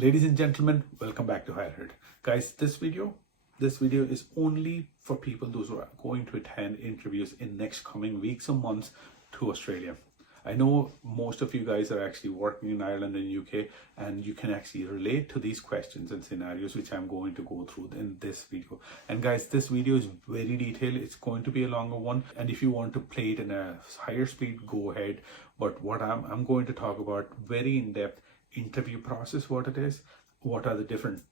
Ladies and gentlemen, welcome back to HireHerd. Guys, this video is only for people those who are going to attend interviews in next coming weeks or months to Australia. I know most of you guys are actually working in Ireland and UK, and you can actually relate to these questions and scenarios which I'm going to go through in this video. And guys, this video is very detailed. It's going to be a longer one, and if you want to play it in a higher speed, go ahead. But what I'm going to talk about very in-depth interview process, what it is, what are the different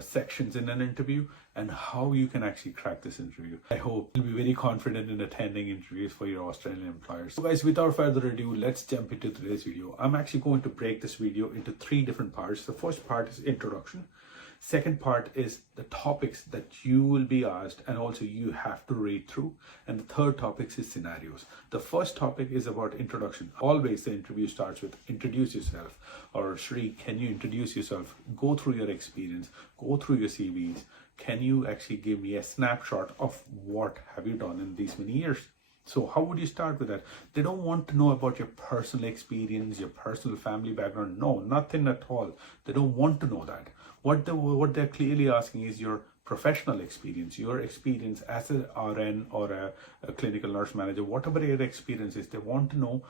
sections in an interview, and how you can actually crack this interview. I hope you'll be very confident in attending interviews for your Australian employers. So guys, without further ado, let's jump into today's video. I'm actually going to break this video into 3 different parts. The first part is introduction. Second part is the topics that you will be asked and also you have to read through. And the third topic is scenarios. The first topic is about introduction. Always the interview starts with introduce yourself, or Shri, can you introduce yourself? Go through your experience, go through your CVs. Can you actually give me a snapshot of what have you done in these many years? So how would you start with that? They don't want to know about your personal experience, your personal family background. No, nothing at all. They don't want to know that. What they're clearly asking is your professional experience, your experience as an RN or a clinical nurse manager, whatever your experience is, they want to know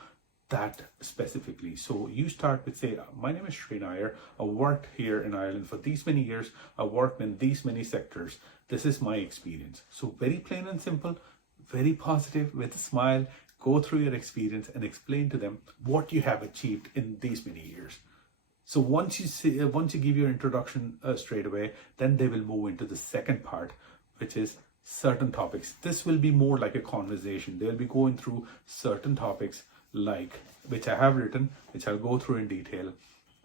that specifically. So you start with, say, my name is Shri Nair. I worked here in Ireland for these many years. I worked in these many sectors. This is my experience. So very plain and simple, very positive, with a smile. Go through your experience and explain to them what you have achieved in these many years. So once you give your introduction straight away, then they will move into the second part, which is certain topics. This will be more like a conversation. They'll be going through certain topics, like which I have written, which I'll go through in detail.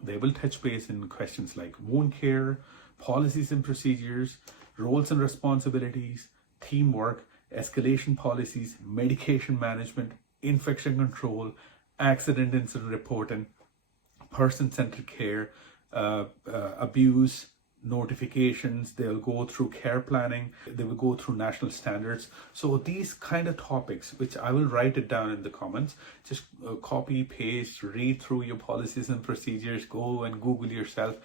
They will touch base in questions like wound care, policies and procedures, roles and responsibilities, teamwork, escalation policies, medication management, infection control, accident incident reporting, person-centered care, abuse notifications. They'll go through care planning. They will go through national standards. So these kind of topics, which I will write it down in the comments, just copy, paste, read through your policies and procedures, go and Google yourself,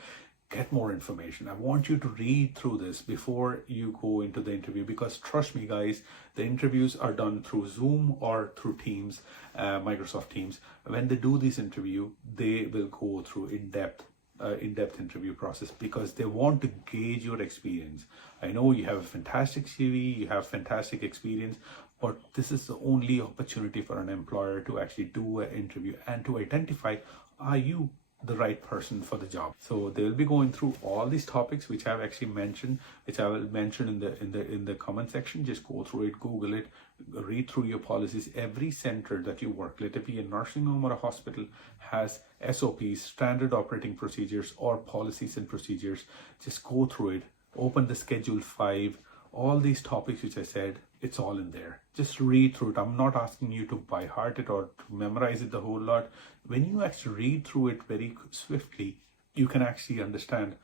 get more information. I want you to read through this before you go into the interview, because trust me guys, the interviews are done through Zoom or through Teams, Microsoft Teams. When they do this interview, they will go through in-depth interview process, because they want to gauge your experience. I know you have a fantastic CV, you have fantastic experience, but this is the only opportunity for an employer to actually do an interview and to identify, are you the right person for the job? So they will be going through all these topics which I've actually mentioned, which I will mention in the comment section. Just go through it, Google it, read through your policies. Every center that you work, let it be a nursing home or a hospital, has SOPs, standard operating procedures, or policies and procedures. Just go through it, open the Schedule 5, all these topics which I said, it's all in there. Just read through it. I'm not asking you to by heart it or to memorize it the whole lot. When you actually read through it very swiftly, you can actually understand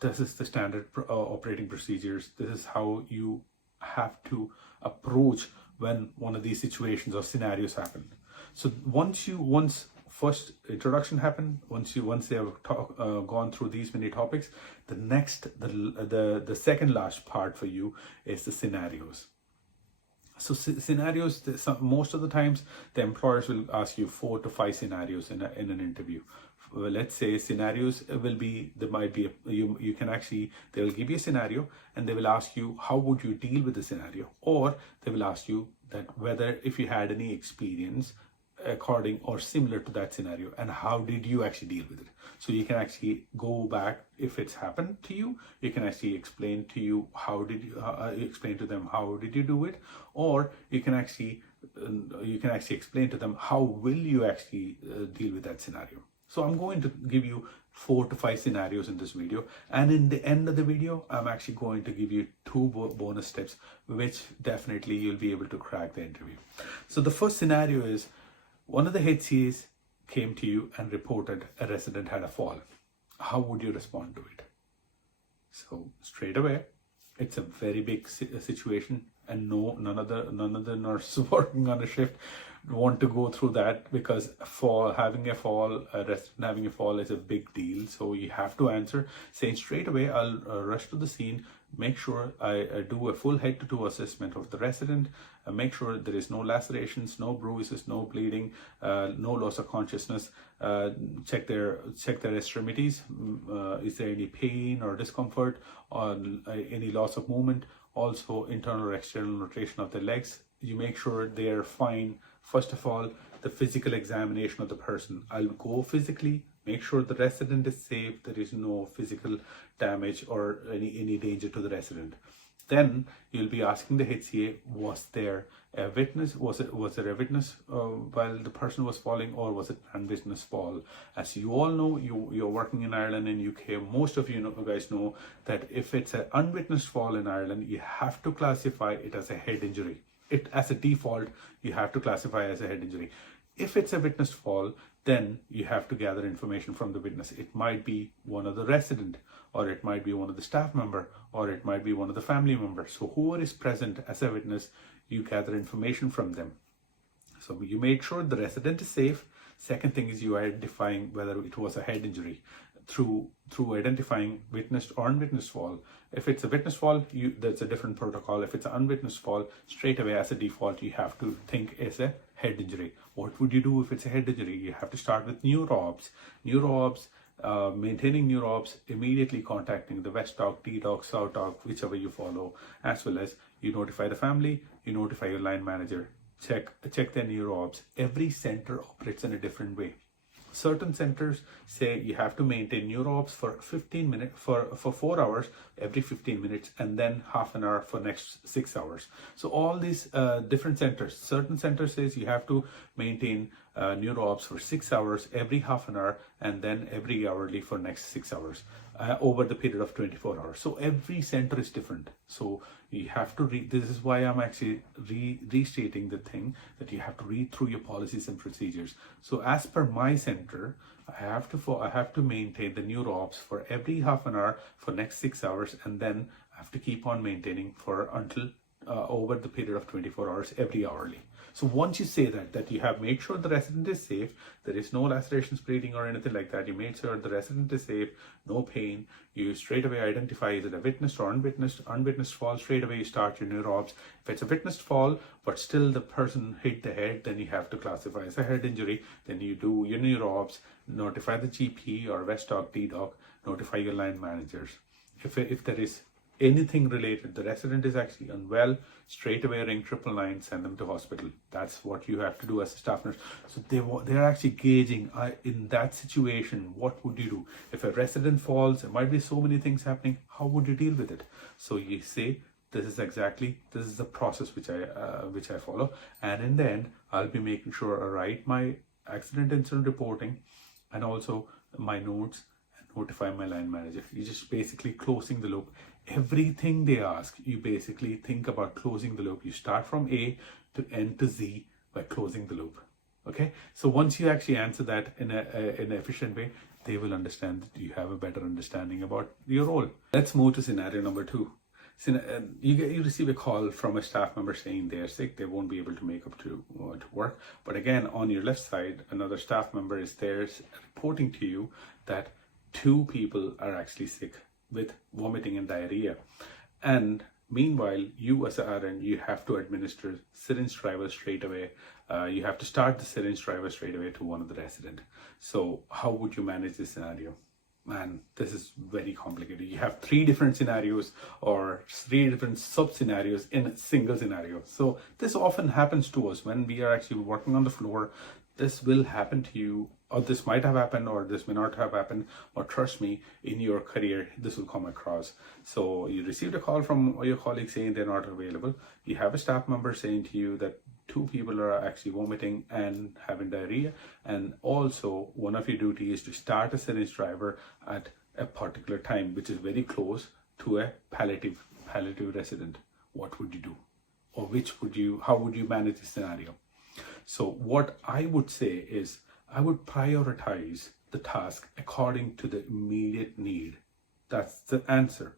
this is the standard operating procedures. This is how you have to approach when one of these situations or scenarios happen. So once first introduction happen, once they have gone through these many topics, the second last part for you is the scenarios. So scenarios, most of the times the employers will ask you 4 to 5 scenarios in an interview. Well, let's say scenarios will be, there might be you can actually, they will give you a scenario and they will ask you how would you deal with the scenario, or they will ask you that whether if you had any experience according or similar to that scenario, and how did you actually deal with it. So you can actually go back, if it's happened to you, you can actually explain to you how did you explain to them how did you do it, or you can actually explain to them how will you actually deal with that scenario. So I'm going to give you 4 to 5 scenarios in this video, and in the end of the video I'm actually going to give you 2 bonus tips which definitely you'll be able to crack the interview. So the first scenario is, one of the HCAs came to you and reported a resident had a fall. How would you respond to it? So straight away, it's a very big situation, and none of the nurses working on a shift want to go through that, because for having a fall, a resident having a fall is a big deal. So you have to answer saying straight away, I'll rush to the scene, make sure I do a full head to toe assessment of the resident, make sure there is no lacerations, no bruises, no bleeding, no loss of consciousness, check their extremities, is there any pain or discomfort, or any loss of movement, also internal or external rotation of the legs. You make sure they're fine. First of all, the physical examination of the person. I'll go physically, make sure the resident is safe, there is no physical damage or any danger to the resident. Then you'll be asking the HCA, was there a witness? Was there a witness while the person was falling, or was it an unwitnessed fall? As you all know, you're working in Ireland and UK. Most of you guys know that if it's an unwitnessed fall in Ireland, you have to classify it as a head injury. It, as a default, you have to classify as a head injury. If it's a witnessed fall, then you have to gather information from the witness. It might be one of the resident, or it might be one of the staff member, or it might be one of the family members. So whoever is present as a witness, you gather information from them. So you made sure the resident is safe. Second thing is you are identifying whether it was a head injury through identifying witnessed or unwitnessed fall. If it's a witnessed fall, that's a different protocol. If it's an unwitnessed fall, straight away as a default, you have to think it's a head injury. What would you do if it's a head injury? You have to start with neuro-obs. Maintaining neuro-obs, immediately contacting the West Doc, D Doc, South Doc, whichever you follow, as well as you notify the family, you notify your line manager, check their neuro-obs. Every center operates in a different way. Certain centers say you have to maintain neuro-obs for 15 minutes, for 4 hours every 15 minutes, and then half an hour for next 6 hours. So all these different centers, certain centers says you have to maintain neuro-obs for 6 hours every half an hour, and then every hourly for next 6 hours over the period of 24 hours. So every center is different. So you have to read. This is why I'm actually restating the thing, that you have to read through your policies and procedures. So as per my center, I have to maintain the neuro-obs for every half an hour for next 6 hours, and then I have to keep on maintaining for until over the period of 24 hours every hourly. So once you say that you have made sure the resident is safe, there is no lacerations, bleeding or anything like that, you made sure the resident is safe, no pain, you straight away identify is it a witnessed or unwitnessed fall, straight away you start your neuro-obs. If it's a witnessed fall, but still the person hit the head, then you have to classify as a head injury. Then you do your neuro-obs, notify the GP or West Doc, D Doc, notify your line managers. If there is anything related, the resident is actually unwell, straight away ring 999, send them to hospital. That's what you have to do as a staff nurse. So they're actually gauging in that situation, what would you do? If a resident falls, there might be so many things happening, how would you deal with it? So you say, this is the process which I follow, and in the end, I'll be making sure I write my accident incident reporting and also my notes, notify my line manager. You're just basically closing the loop. Everything they ask, you basically think about closing the loop. You start from A to N to Z by closing the loop. Okay, so once you actually answer that in an efficient way, they will understand that you have a better understanding about your role. Let's move to scenario number 2. You receive a call from a staff member saying they're sick, they won't be able to make up to work. But again, on your left side, another staff member is there reporting to you that 2 people are actually sick with vomiting and diarrhea. And meanwhile, you as a RN, you have to administer syringe driver straight away. You have to start the syringe driver straight away to one of the resident. So how would you manage this scenario? Man, this is very complicated. You have 3 different scenarios or 3 different sub scenarios in a single scenario. So this often happens to us when we are actually working on the floor. This will happen to you, or this might have happened, or this may not have happened, or trust me, in your career, this will come across. So you received a call from your colleague saying they're not available. You have a staff member saying to you that 2 people are actually vomiting and having diarrhea. And also one of your duty is to start a syringe driver at a particular time, which is very close to a palliative resident. What would you do? Or how would you manage this scenario? So what I would say is, I would prioritize the task according to the immediate need. That's the answer.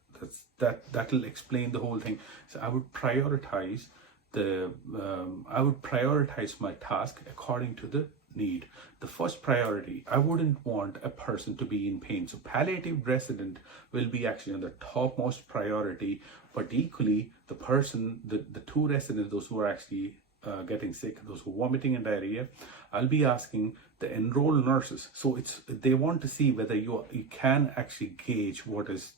That'll explain the whole thing. So I would prioritize I would prioritize my task according to the need. The first priority, I wouldn't want a person to be in pain. So palliative resident will be actually on the topmost priority, but equally the person, the two residents, those who are actually getting sick, those who are vomiting and diarrhea, I'll be asking the enrolled nurses. So they want to see whether you can actually gauge which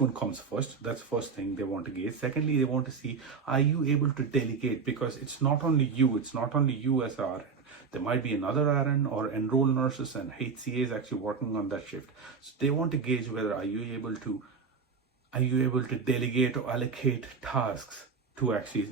one comes first. That's the first thing they want to gauge. Secondly, they want to see, are you able to delegate? Because it's not only you as RN. There might be another RN or enrolled nurses and HCAs actually working on that shift. So they want to gauge whether are you able to delegate or allocate tasks to actually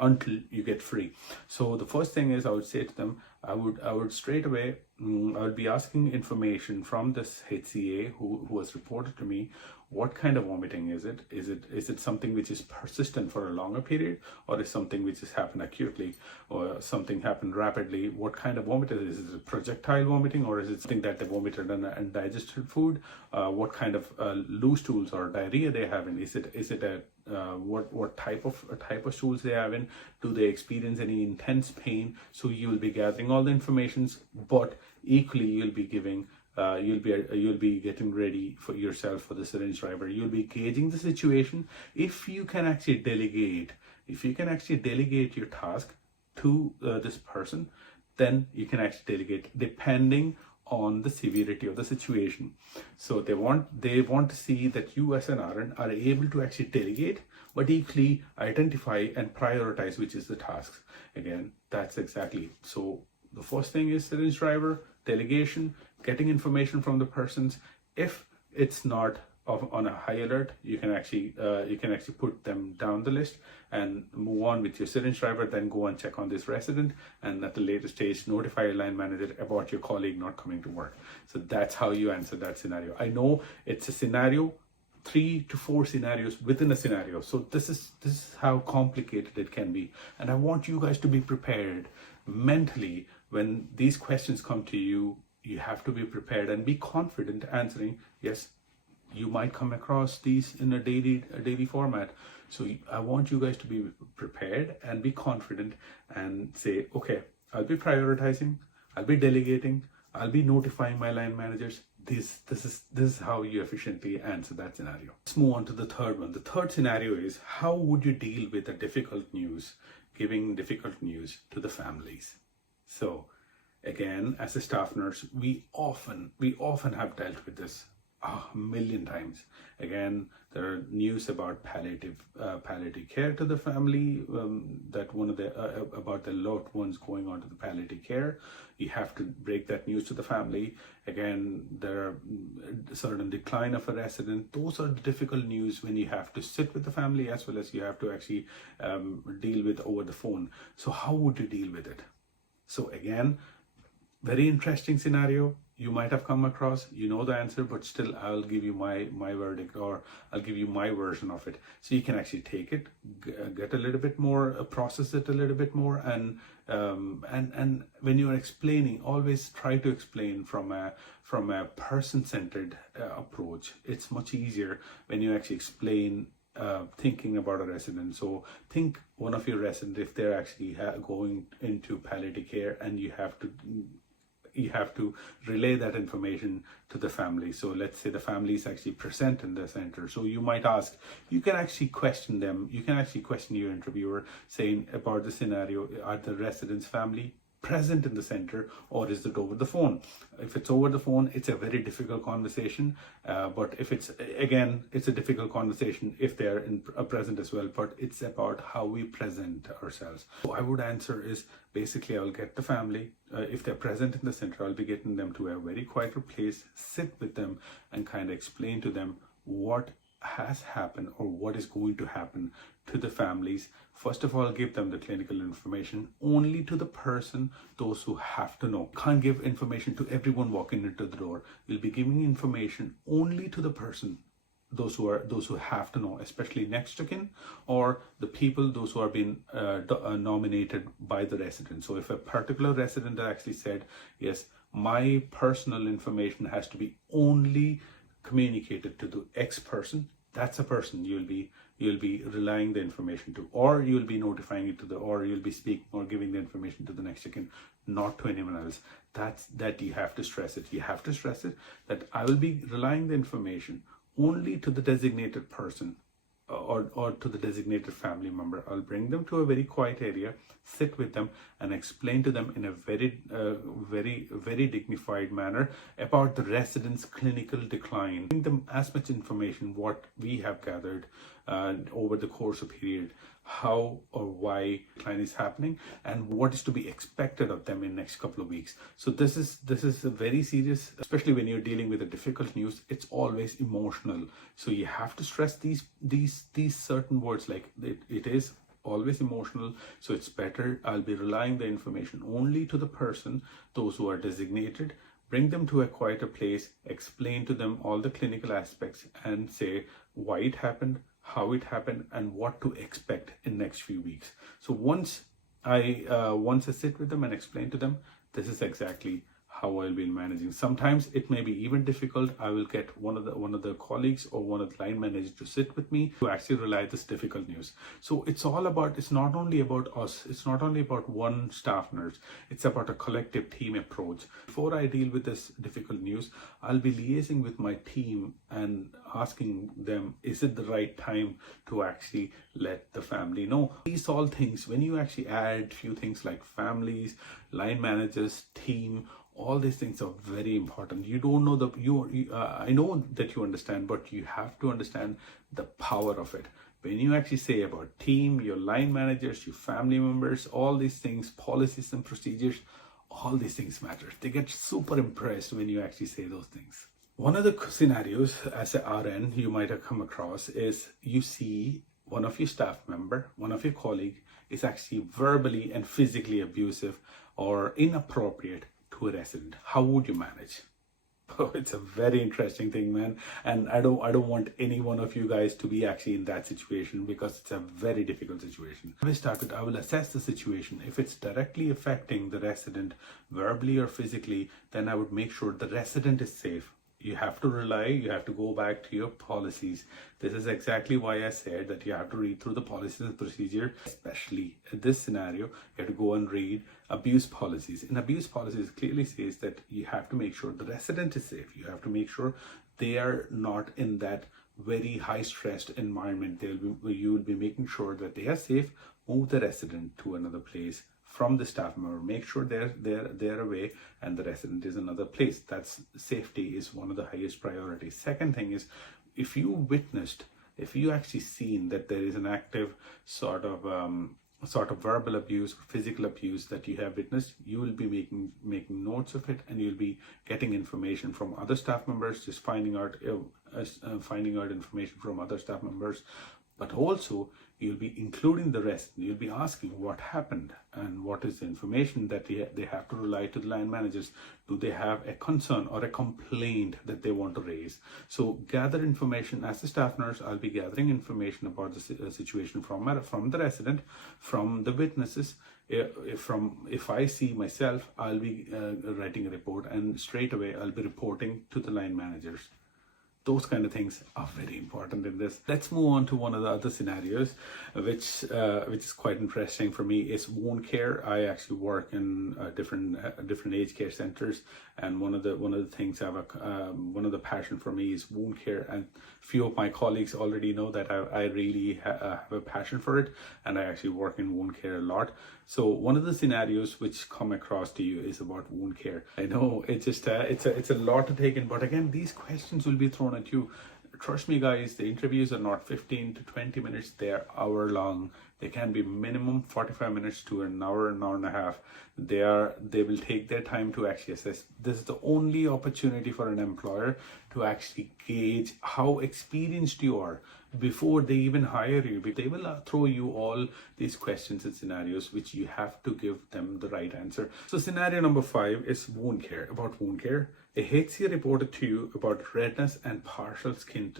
until you get free. So the first thing is I would say to them, I would straight away I would be asking information from this HCA who has reported to me, what kind of vomiting is it? Is it something which is persistent for a longer period, or is something which has happened acutely, or something happened rapidly? What kind of vomit is it? Is it projectile vomiting, or is it something that they vomited and digested food? What kind of loose stools or diarrhea they have in? Is it a what type of stools they have in? Do they experience any intense pain? So you will be gathering all the information, but equally you'll be giving you'll be getting ready for yourself for the syringe driver. You'll be gauging the situation. If you can actually delegate your task to this person, then you can actually delegate depending on the severity of the situation. So they want to see that you as an RN are able to actually delegate, but equally identify and prioritize which is the tasks. Again, that's exactly. So the first thing is syringe driver, delegation, getting information from the persons. If it's not on a high alert, you can actually put them down the list and move on with your syringe driver, then go and check on this resident, and at the later stage notify your line manager about your colleague not coming to work. So that's how you answer that scenario. I know it's a scenario, 3 to 4 scenarios within a scenario. So this is how complicated it can be. And I want you guys to be prepared mentally when these questions come to you. You have to be prepared and be confident answering. Yes, you might come across these in a daily format. So I want you guys to be prepared and be confident and say, okay, I'll be prioritizing, I'll be delegating, I'll be notifying my line managers. This is how you efficiently answer that scenario. Let's move on to the third one. The third scenario is, how would you deal with a difficult news, giving difficult news to the families? So again, as a staff nurse, we often have dealt with this a million times. Again, there are news about palliative care to the family, that about the loved ones going on to the palliative care. You have to break that news to the family. Again, there are certain decline of a resident. Those are the difficult news when you have to sit with the family as well as you have to actually deal with over the phone. So how would you deal with it? So again, very interesting scenario. You might have come across, you know the answer, but still I'll give you my verdict, or I'll give you my version of it. So you can actually take it, get a little bit more, process it a little bit more, and when you're explaining, always try to explain from a person-centered approach. It's much easier when you actually explain thinking about a resident. So think one of your residents, if they're actually going into palliative care, and you have to relay that information to the family. So let's say the family is actually present in the center. So you might ask, you can actually question them. You can actually question your interviewer saying about the scenario, are the resident's family present in the center, or is it over the phone? If it's over the phone, it's a very difficult conversation. But if it's a difficult conversation if they're present as well. But it's about how we present ourselves. So I would answer is, basically I'll get the family, if they're present in the center, I'll be getting them to a very quiet place, sit with them, and kind of explain to them what has happened or what is going to happen to the families. First of all, give them the clinical information only to the person, those who have to know. Can't give information to everyone walking into the door. You'll be giving information only to the person, those who have to know, especially next to kin, or the people, those who are being nominated by the resident. So if a particular resident actually said, yes, my personal information has to be only communicated to the X person, that's a person you'll be relying the information to, or you'll be notifying it to the, or you'll be speaking or giving the information to the next again, not to anyone else. That you have to stress it. You have to stress it that I will be relying the information only to the designated person, or to the designated family member. I'll bring them to a very quiet area, sit with them, and explain to them in a very dignified manner about the resident's clinical decline. Bring them as much information what we have gathered over the course of period, how or why decline is happening, and what is to be expected of them in next couple of weeks. So this is a very serious, especially when you're dealing with a difficult news. It's always emotional, so you have to stress these certain words, like it is always emotional. So it's better I'll be relying the information only to the person, those who are designated. Bring them to a quieter place, explain to them all the clinical aspects, and say why it happened, how it happened, and what to expect in next few weeks. So once I sit with them and explain to them, this is exactly how I'll be managing. Sometimes it may be even difficult. I will get one of the colleagues or one of the line managers to sit with me to actually relay this difficult news. So it's not only about us, it's not only about one staff nurse, it's about a collective team approach. Before I deal with this difficult news, I'll be liaising with my team and asking them, is it the right time to actually let the family know? These all things, when you actually add few things like families, line managers, team, all these things are very important. You don't know I know that you understand, but you have to understand the power of it. When you actually say about team, your line managers, your family members, all these things, policies and procedures, all these things matter. They get super impressed when you actually say those things. One of the scenarios as a RN you might have come across is you see one of your staff member, one of your colleague is actually verbally and physically abusive or inappropriate to a resident. How would you manage? Oh, it's a very interesting thing, man. And I don't want any one of you guys to be actually in that situation, because it's a very difficult situation. When I started, I will assess the situation. If it's directly affecting the resident verbally or physically, then I would make sure the resident is safe. You have to go back to your policies. This is exactly why I said that you have to read through the policies and procedure, especially in this scenario. You have to go and read abuse policies. In abuse policies, it clearly says that you have to make sure the resident is safe. You have to make sure they are not in that very high stressed environment. You will be making sure that they are safe. Move the resident to another place from the staff member. Make sure they're away and the resident is another place. That's safety is one of the highest priorities. Second thing is, if you actually seen that there is an active sort of verbal abuse, physical abuse that you have witnessed, you will be making notes of it, and you'll be getting information from other staff members, just finding out information from other staff members. But also you'll be including the rest. You'll be asking what happened and what is the information that they have to rely to the line managers. Do they have a concern or a complaint that they want to raise? So gather information. As a staff nurse, I'll be gathering information about the situation from the resident, from the witnesses. If I see myself, I'll be writing a report, and straight away I'll be reporting to the line managers. Those kind of things are very important in this. Let's move on to one of the other scenarios, which is quite interesting for me, is wound care. I actually work in different aged care centers, and one of the things one of the passion for me is wound care, and few of my colleagues already know that I really have a passion for it, and I actually work in wound care a lot. So one of the scenarios which come across to you is about wound care. I know it's a lot to take in, but again, these questions will be thrown at you. Trust me, guys, the interviews are not 15 to 20 minutes, they're hour long. They can be minimum 45 minutes to an hour and a half. They will take their time to actually assess. This is the only opportunity for an employer to actually gauge how experienced you are before they even hire you. They will throw you all these questions and scenarios which you have to give them the right answer. So scenario number 5 is wound care. About wound care, a HCA reported to you about redness and partial skin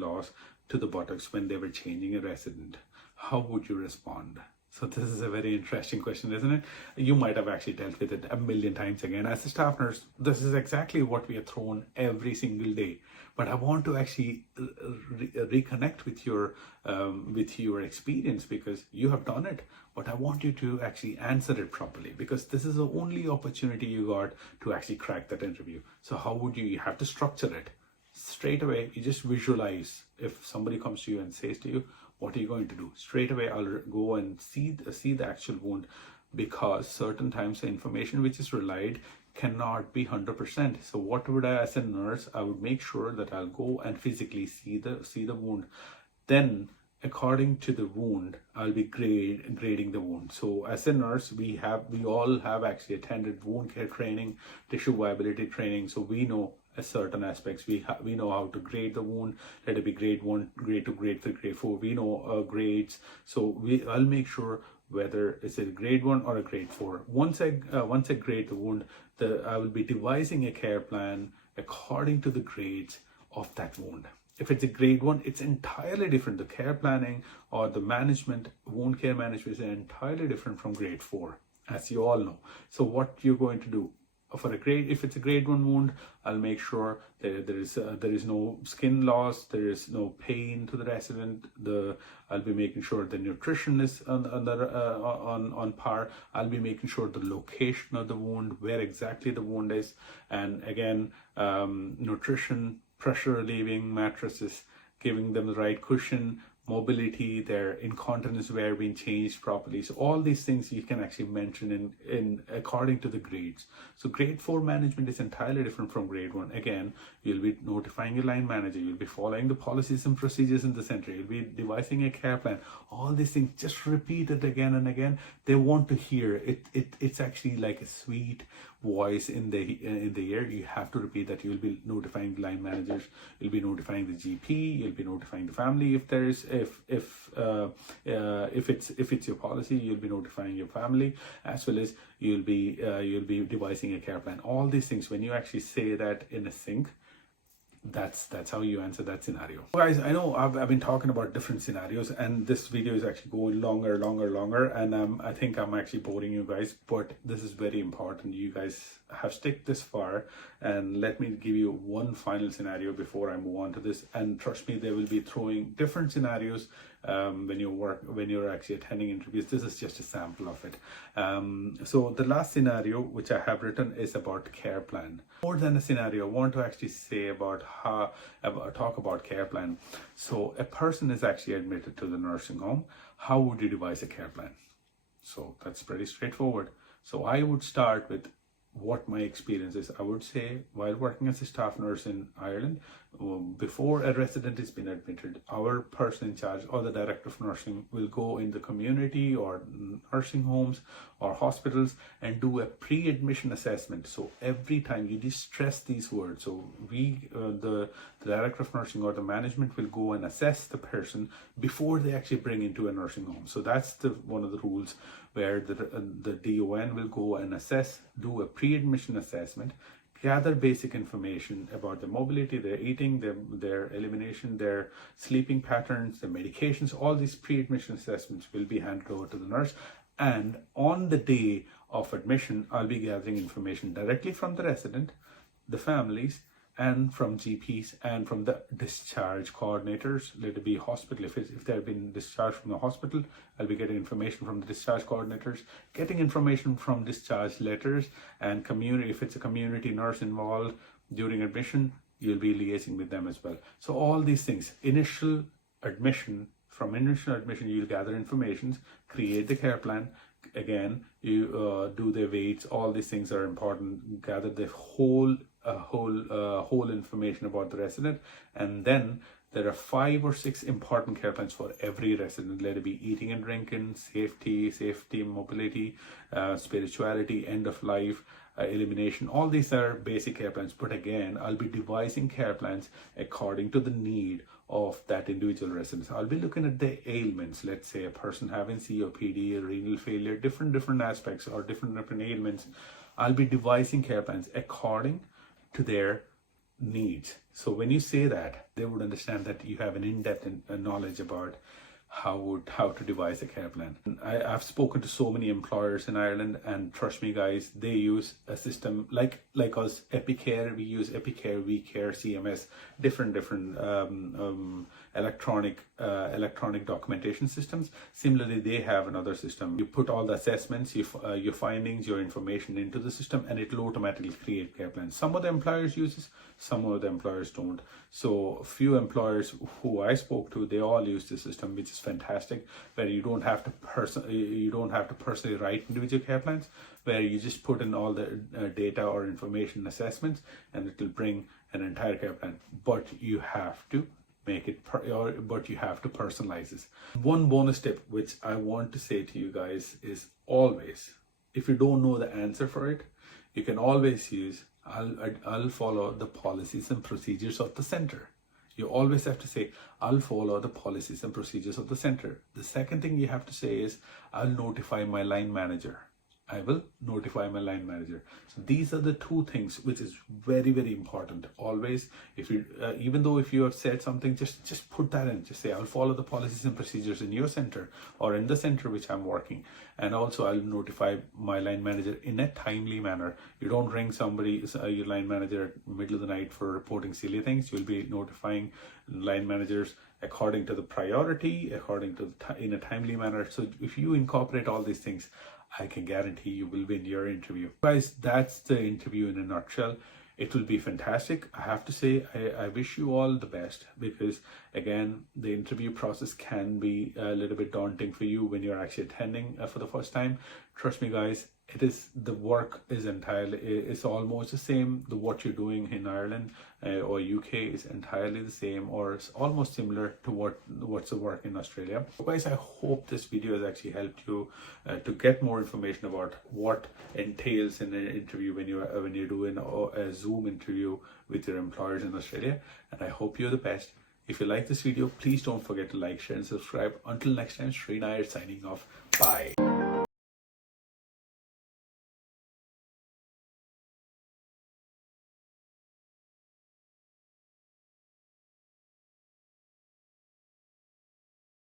loss to the buttocks when they were changing a resident. How would you respond? So this is a very interesting question, isn't it? You might have actually dealt with it a million times again. As a staff nurse, this is exactly what we are thrown every single day. But I want to actually reconnect with your experience, because you have done it. But I want you to actually answer it properly, because this is the only opportunity you got to actually crack that interview. So how would you have to structure it? Straight away, you just visualize. If somebody comes to you and says to you, what are you going to do? Straight away, I'll go and see the actual wound, because certain times the information which is relied cannot be 100%. So what would I, as a nurse, I would make sure that I'll go and physically see the wound. Then according to the wound, I'll be grading the wound. So as a nurse, we all have actually attended wound care training, tissue viability training. So we know certain aspects. We know how to grade the wound. Let it be grade 1, grade 2, grade 3, grade 4. We know grades. So I'll make sure whether it's a grade 1 or a grade 4. Once I grade the wound, I will be devising a care plan according to the grades of that wound. If it's a grade 1, it's entirely different. The care planning or the management, wound care management is entirely different from grade 4, as you all know. So what you're going to do for a grade, if it's a grade 1 wound, I'll make sure that there is no skin loss, there is no pain to the resident. I'll be making sure the nutrition is on par. I'll be making sure the location of the wound, where exactly the wound is, and again, nutrition, pressure relieving mattresses, giving them the right cushion, mobility, their incontinence wear being changed properly. So all these things you can actually mention in according to the grades. So grade 4 management is entirely different from grade 1. Again, you'll be notifying your line manager, you'll be following the policies and procedures in the center, you'll be devising a care plan. All these things, just repeat it again and again. They want to hear it. It's actually like a sweet voice in the ear. You have to repeat that. You'll be notifying the line managers, you'll be notifying the GP, you'll be notifying the family. If it's your policy, you'll be notifying your family, as well as you'll be devising a care plan. All these things, when you actually say that in a sync, that's how you answer that scenario. Guys, I know I've been talking about different scenarios, and this video is actually going longer, and I think I'm actually boring you guys, but this is very important. You guys have stuck this far, and let me give you one final scenario before I move on to this. And trust me, they will be throwing different scenarios when you're actually attending interviews. This is just a sample of it. So the last scenario which I have written is about care plan. More than a scenario, I want to actually say talk about care plan. So a person is actually admitted to the nursing home. How would you devise a care plan? So that's pretty straightforward. So I would start with what my experience is. I would say, while working as a staff nurse in Ireland, before a resident has been admitted, our person in charge or the director of nursing will go in the community or nursing homes or hospitals and do a pre-admission assessment. So every time you just stress these words. So the director of nursing or the management will go and assess the person before they actually bring into a nursing home. So that's one of the rules, where the DON will go and do a pre-admission assessment, gather basic information about the mobility, their eating, their elimination, their sleeping patterns, the medications. All these pre-admission assessments will be handed over to the nurse. And on the day of admission, I'll be gathering information directly from the resident, the families, and from GPs and from the discharge coordinators. Let it be hospital. If they've been discharged from the hospital, I'll be getting information from the discharge coordinators, getting information from discharge letters, and community. If it's a community nurse involved during admission, you'll be liaising with them as well. So all these things, from initial admission, you'll gather information, create the care plan. Again, you do the weights. All these things are important. Gather the whole information about the resident, and then there are 5 or 6 important care plans for every resident. Let it be eating and drinking, safety, mobility, spirituality, end of life, elimination. All these are basic care plans. But again, I'll be devising care plans according to the need of that individual resident. I'll be looking at the ailments. Let's say a person having COPD, renal failure, different aspects or different ailments. I'll be devising care plans according to their needs. So when you say that, they would understand that you have an in-depth knowledge about how to devise a care plan. I've spoken to so many employers in Ireland, and trust me guys, they use a system like us, Epicare. We use Epicare, WeCare, CMS, different electronic documentation systems. Similarly, they have another system. You put all the assessments, your findings, your information into the system, and it will automatically create care plans. Some of the employers use this, some of the employers don't. So few employers who I spoke to, they all use this system, which is fantastic, where you don't have to personally write individual care plans, where you just put in all the data or information assessments, and it will bring an entire care plan. But you have to make it but you have to personalize this. One bonus tip which I want to say to you guys is, always, if you don't know the answer for it, you can always use I'll follow the policies and procedures of the center. You always have to say, I'll follow the policies and procedures of the center. The second thing you have to say is, I'll notify my line manager. I will notify my line manager. So these are the two things which is very, very important. Always, if you even though if you have said something, just put that in. Just say, I'll follow the policies and procedures in your center or in the center which I'm working, and also I'll notify my line manager in a timely manner. You don't ring somebody, your line manager, at middle of the night for reporting silly things. You'll be notifying line managers according to the priority, according to in a timely manner. So if you incorporate all these things, I can guarantee you will win your interview. Guys, that's the interview in a nutshell. It will be fantastic. I have to say, I wish you all the best, because again, the interview process can be a little bit daunting for you when you're actually attending for the first time. Trust me guys, the work is entirely, it's almost the same. What you're doing in Ireland or UK is entirely the same, or it's almost similar to what's the work in Australia. So guys, I hope this video has actually helped you to get more information about what entails in an interview when you're doing a Zoom interview with your employers in Australia. And I hope you're the best. If you like this video, please don't forget to like, share and subscribe. Until next time, Sri Nair signing off. Bye.